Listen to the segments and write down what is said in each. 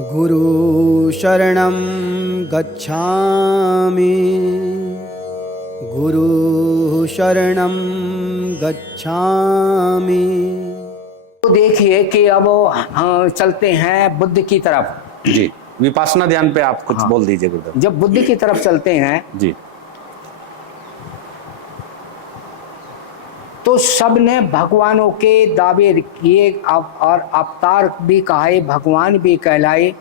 गुरु शरणं गच्छामि, गुरु शरणं गच्छामि। तो देखिए कि अब चलते हैं बुद्ध की तरफ। जी, विपासना ध्यान पे आप कुछ बोल दीजिए गुरुदेव। जब बुद्ध की तरफ चलते हैं जी, तो सब ने भगवानों के दावे किए और अवतार भी कहे, भगवान भी कहलाए,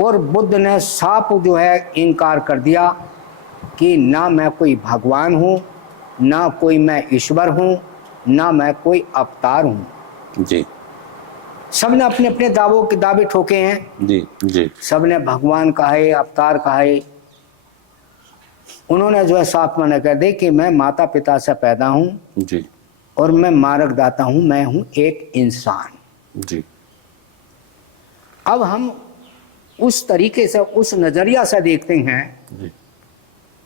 और बुद्ध ने साफ जो है इनकार कर दिया कि ना मैं कोई भगवान हूँ, ना कोई मैं ईश्वर हूँ, ना मैं कोई अवतार हूँ। जी, सबने अपने अपने दावे ठोके हैं। जी, जी, सबने भगवान कहे, अवतार कहे। उन्होंने जो है साफ मना कर दे कि मैं माता पिता से पैदा हूँ जी, और मैं मार्गदाता हूँ, मैं हूँ एक इंसान। जी, अब हम उस तरीके से, उस नजरिया से देखते हैं जी,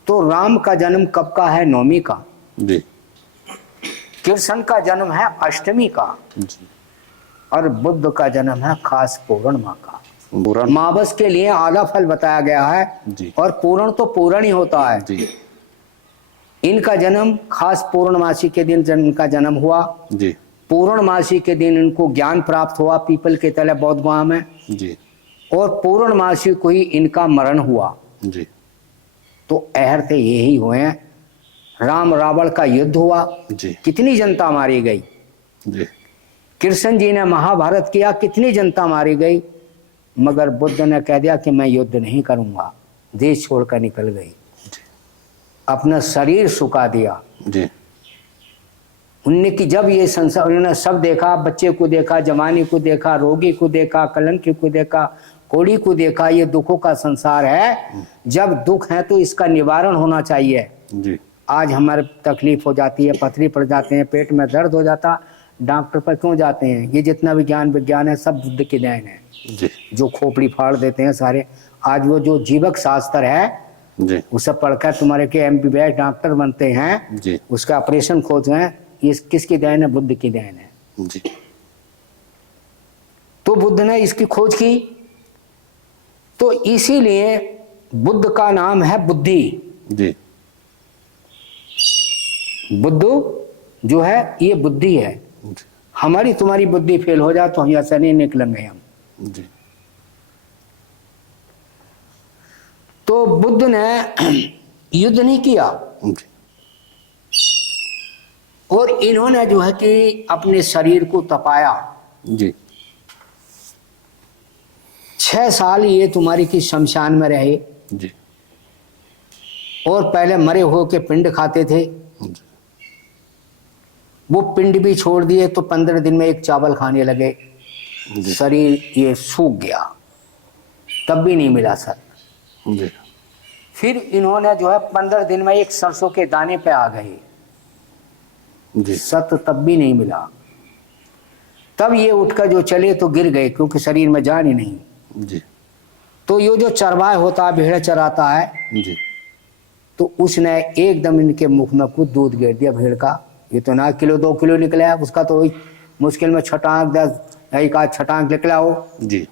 तो राम का जन्म कब का है? नौमी का। जी, कृष्ण का जन्म है अष्टमी का, जी, और बुद्ध का जन्म है खास पूर्णिमा का। पूर्ण, मावस के लिए आधा फल बताया गया है, जी, और पूर्ण तो पूर्ण ही होता है। जी, इनका जन्म खास पूर्णमासी के दिन इनका जन्म हुआ। जी, पूर्णमासी के दिन इनको ज्ञान प्राप्त हुआ पीपल के तले बौद्ध गांव में, जी, और पूर्णमासी को ही इनका मरण हुआ। जी, तो अहर्थ यही हुए हैं। राम रावण का युद्ध हुआ, जी, कितनी जनता मारी गई। जी, कृष्ण जी ने महाभारत किया, कितनी जनता मारी गई। मगर बुद्ध ने कह दिया कि मैं युद्ध नहीं करूंगा, देश छोड़कर निकल गई, अपना शरीर सुखा दिया। जी, उनने कि जब ये संसार, उन्होंने सब देखा, बच्चे को देखा, जवानी को देखा, रोगी को देखा, कलंकी को देखा, कोड़ी को देखा, ये दुखों का संसार है। जब दुख है तो इसका निवारण होना चाहिए। जी, आज हमारे तकलीफ हो जाती है, पथरी पड़ जाते हैं, पेट में दर्द हो जाता, डॉक्टर पर क्यों जाते हैं? ये जितना भी विज्ञान है सब बुद्ध की देन है। जी, जो खोपड़ी फाड़ देते हैं सारे। आज वो जो जीवक शास्त्र है जी, उसे पढ़कर तुम्हारे के MBBS डॉक्टर बनते हैं, जी, उसका ऑपरेशन खोज हैं, ये किसकी देन है? बुद्ध की देन है। जी, तो बुद्ध ने इसकी खोज की, तो इसीलिए बुद्ध का नाम है बुद्धि। जी, बुद्ध जो है ये बुद्धि है। हमारी तुम्हारी बुद्धि फेल हो जाए तो हम ऐसा नहीं निकलेंगे हम। जी, तो बुद्ध ने युद्ध नहीं किया, जी, और इन्होंने जो है कि अपने शरीर को तपाया। जी, 6 साल ये तुम्हारी की शमशान में रहे, जी, और पहले मरे हो के पिंड खाते थे। वो पिंड भी छोड़ दिए तो 15 दिन में एक चावल खाने लगे। जी, शरीर ये सूख गया, तब भी नहीं मिला सर। जी, फिर इन्होंने जो है 15 दिन में एक सरसों के दाने पे आ गए, जी, सत तब भी नहीं मिला। तब ये उठकर जो चले तो गिर गए, क्योंकि शरीर में जान ही नहीं। जी, तो ये जो चरवाहा होता है, भेड़ चराता है, जी, तो उसने एकदम इनके मुख में कुछ दूध गिर दिया भेड़ का। ये तो ना किलो 2 किलो निकला है, उसका तो मुश्किल में छटांक 10 एक आध छटांक निकला हो। जी,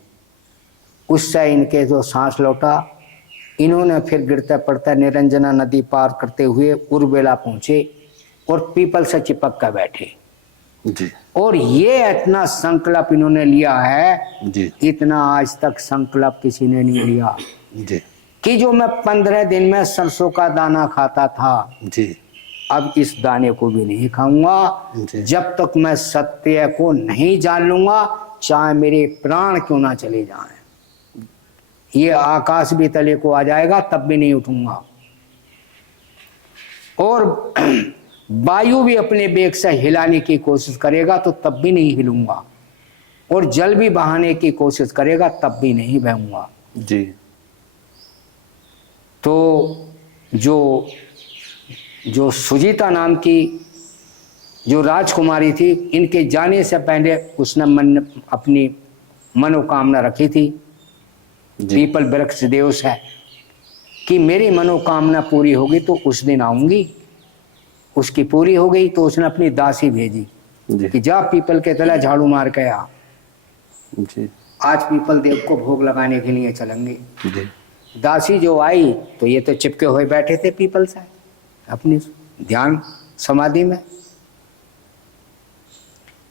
उससे इनके जो सांस लौटा। इन्होंने फिर गिरते पड़ते निरंजना नदी पार करते हुए उर्वेला पहुंचे, और पीपल से चिपक कर बैठे। जी, और ये इतना संकल्प इन्होंने लिया है, जी, इतना आज तक संकल्प किसी ने नहीं लिया, जी, कि जो मैं 15 दिन में सरसों का दाना खाता था, जी, अब इस दाने को भी नहीं खाऊंगा, जी, जब तक मैं सत्य को नहीं जान लूंगा, चाहे मेरे प्राण क्यों ना चले जाएं। ये आकाश भी तले को आ जाएगा तब भी नहीं उठूंगा, और वायु भी अपने बेग से हिलाने की कोशिश करेगा तो तब भी नहीं हिलूंगा, और जल भी बहाने की कोशिश करेगा तब भी नहीं बहूंगा। जी, तो जो सुजीता नाम की जो राजकुमारी थी, इनके जाने से पहले उसने अपनी मनोकामना रखी थी पीपल वृक्ष देव से, कि मेरी मनोकामना पूरी होगी तो उस दिन आऊंगी। उसकी पूरी हो गई तो उसने अपनी दासी भेजी कि जा पीपल के तले झाड़ू मार के आ। जी, आज पीपल देव को भोग लगाने के लिए चलेंगे। जी दासी जो आई तो ये तो चिपके हुए बैठे थे पीपल से अपनी ध्यान समाधि में।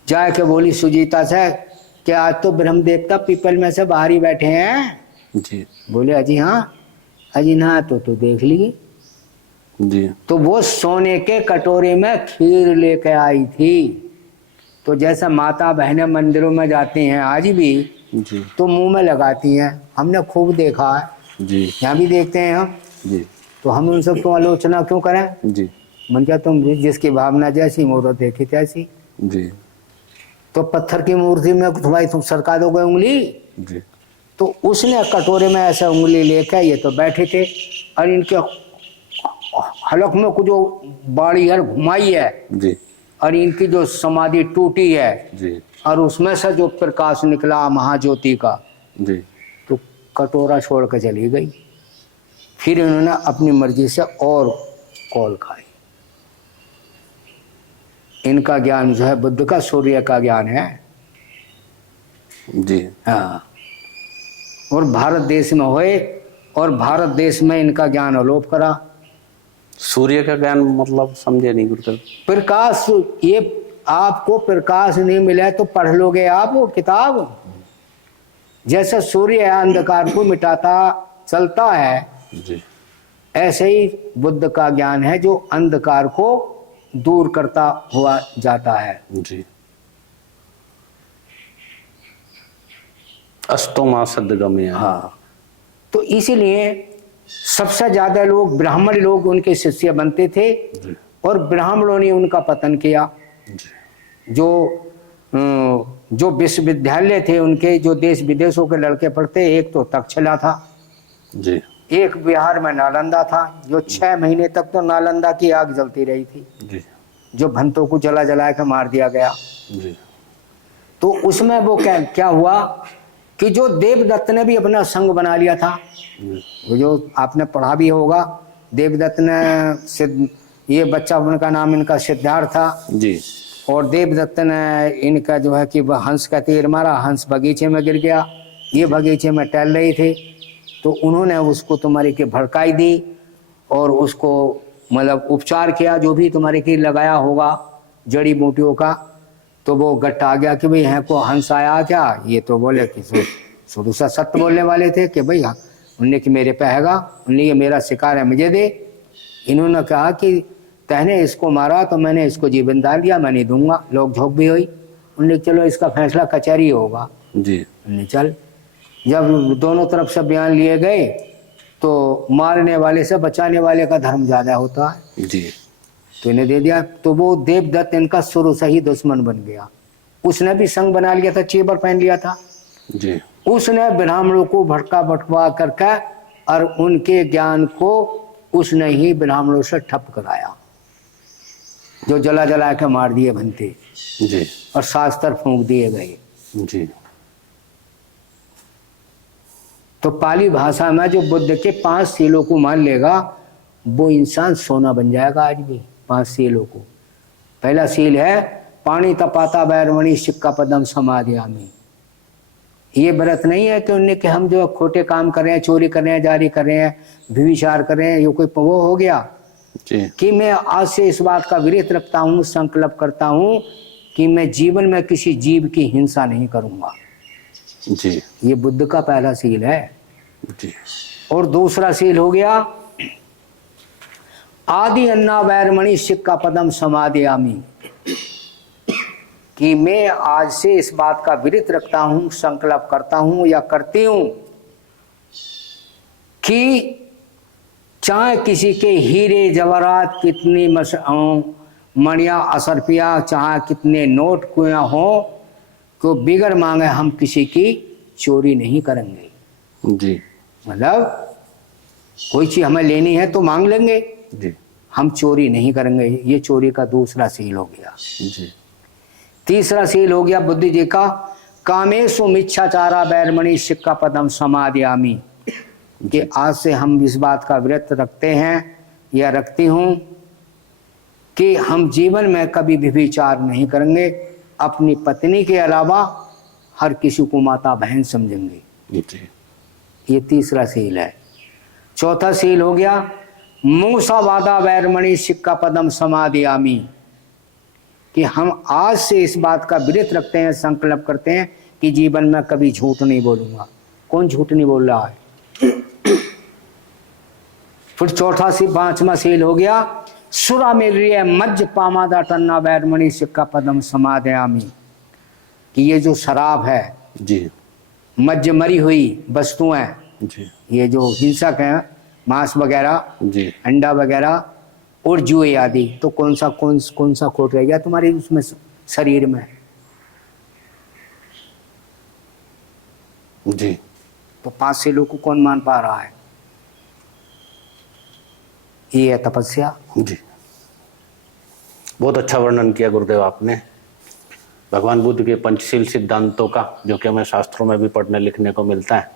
जाए के बोली सुजीता से कि आज तो ब्रह्म देवता पीपल में से बाहर ही बैठे हैं। जी बोले अजी हाँ, अजी ना तो देख लिए। जी तो वो सोने के कटोरे में खीर लेके आई थी। तो जैसा माता बहनें मंदिरों में जाती हैं आज भी जी तो मुंह में लगाती हैं, हमने खूब देखा है, जी यहाँ भी देखते हैं हम। जी तो हम उनसे क्यों आलोचना क्यों करें? जी मन क्या तुम जिसकी भावना जैसी मूर्त देखी तैसी। जी तो पत्थर की मूर्ति में भाई तुम सरका दोगे उंगली? जी तो उसने कटोरे में ऐसा उंगली लेकर, ये तो बैठे थे और इनके हलक में कुछ जो बाड़ी है घुमाई है जी और इनकी जो समाधि टूटी है जी और उसमें से जो प्रकाश निकला महाज्योति का, जी तो कटोरा छोड़ कर चली गई। फिर इन्होंने अपनी मर्जी से और कौल खाई। इनका ज्ञान जो है बुद्ध का सूर्य का ज्ञान है। जी हाँ, और भारत देश में हुए और भारत देश में इनका ज्ञान अलोप करा। सूर्य का ज्ञान मतलब समझे नहीं गुरुदेव। प्रकाश, ये आपको प्रकाश नहीं मिला तो पढ़ लोगे आप वो किताब? जैसे सूर्य अंधकार को मिटाता चलता है, जी ऐसे ही बुद्ध का ज्ञान है जो अंधकार को दूर करता हुआ जाता है। जी अष्टोमा सद्गमय। हाँ, तो इसीलिए सबसे ज्यादा लोग ब्राह्मण लोग उनके शिष्य बनते थे जी और ब्राह्मणों ने उनका पतन किया। जी जो विश्वविद्यालय थे उनके, जो देश विदेशों के लड़के पढ़ते, एक तो तक्षशिला था, जी एक बिहार में नालंदा था, जो 6 महीने तक तो नालंदा की आग जलती रही थी, जी जो भंतों को जला जला कर मार दिया गया। जी तो उसमें वो क्या हुआ कि जो देवदत्त ने भी अपना संघ बना लिया था। वो जो आपने पढ़ा भी होगा, देवदत्त ने ये बच्चा, उनका नाम इनका सिद्धार्थ था जी और देवदत्त ने इनका जो है कि वह हंस का तीर मारा, हंस बगीचे में गिर गया। ये बगीचे में टहल रहे थे तो उन्होंने उसको तुम्हारे की भड़काई दी और उसको मतलब उपचार किया, जो भी तुम्हारे की लगाया होगा जड़ी बूटियों का। तो वो गट्टा आ गया कि भाई यहाँ को हंस आया क्या? ये तो बोले कि शुरू से सत्य बोलने वाले थे कि भाई उनने कि मेरे पे हैगा, उनने ये मेरा शिकार है मुझे दे। इन्होंने कहा कि तहने इसको मारा तो मैंने इसको जीवन दान दिया, मैं नहीं दूंगा। लोग झोंक भी हुई, उनने चलो इसका फैसला कचहरी होगा। जी उनने चल, जब दोनों तरफ से बयान लिए गए तो मारने वाले से बचाने वाले का धर्म ज्यादा होता है। जी तो इन्हें दे दिया। तो वो देवदत्त इनका शुरू से ही दुश्मन बन गया। उसने भी संग बना लिया था, चेबर पहन लिया था। जी उसने ब्राह्मणों को भटका भटकवा करके और उनके ज्ञान को उसने ही ब्राह्मणों से ठप कराया, जो जला जला के मार दिए भंते जी और शास्त्र फूंक दिए गए। जी तो पाली भाषा में जो बुद्ध के 5 शीलों को मान लेगा वो इंसान सोना बन जाएगा। आज भी 5 शीलों को, पहला शील है पानी तपाता बैरमणि सिक्का पदम समाधियामी। ये व्रत नहीं है कि उनने कि हम जो खोटे काम कर रहे हैं, चोरी कर रहे हैं, जारी कर रहे हैं, व्यभिचार कर रहे हैं, ये कोई वो हो गया जी कि मैं आज से इस बात का विरत रखता हूँ, संकल्प करता हूँ कि मैं जीवन में किसी जीव की हिंसा नहीं करूंगा। जी ये बुद्ध का पहला शील है। जी और दूसरा शील हो गया आदि अन्ना वैरमणि सिक्का पदम समाधियामी, कि मैं आज से इस बात का विरत रखता हूं, संकल्प करता हूं या करती हूं कि चाहे किसी के हीरे जवाहरात कितनी मणिया असरपिया, चाहे कितने नोट कुया हो, को बिगर मांगे हम किसी की चोरी नहीं करेंगे। जी मतलब कोई चीज हमें लेनी है तो मांग लेंगे, जी हम चोरी नहीं करेंगे। ये चोरी का दूसरा सील हो गया। जी तीसरा सील हो गया बुद्ध जी का कामेशु मिच्छाचारा बैरमणि सिक्का पदम समाधियामी, कि आज से हम इस बात का व्रत रखते हैं या रखती हूं कि हम जीवन में कभी भी विचार नहीं करेंगे। अपनी पत्नी के अलावा हर किसी को माता बहन समझेंगे। जी ये तीसरा सील है। चौथा सील हो गया मूसा वादा वैरमणि सिक्का पदम समाधियामी, कि हम आज से इस बात का व्रत रखते हैं, संकल्प करते हैं कि जीवन में कभी झूठ नहीं बोलूंगा। कौन झूठ नहीं बोल रहा है? फिर चौथा से पांचवा सील हो गया सुरा मिल रही है मज्ज पामादा टन्ना वैरमणि सिक्का पदम समाधियामी, कि ये जो शराब है, जी मज्ज मरी हुई वस्तुएं, जी ये जो हिंसक हैं, मांस वगैरह, जी अंडा वगैरह और जुए आदि, तो कौन सा खोट रह गया तुम्हारे उसमें शरीर में? जी। तो 5 सीलों को कौन मान पा रहा है? ये है तपस्या। जी बहुत अच्छा वर्णन किया गुरुदेव आपने भगवान बुद्ध के पंचशील सिद्धांतों का, जो कि हमें शास्त्रों में भी पढ़ने लिखने को मिलता है।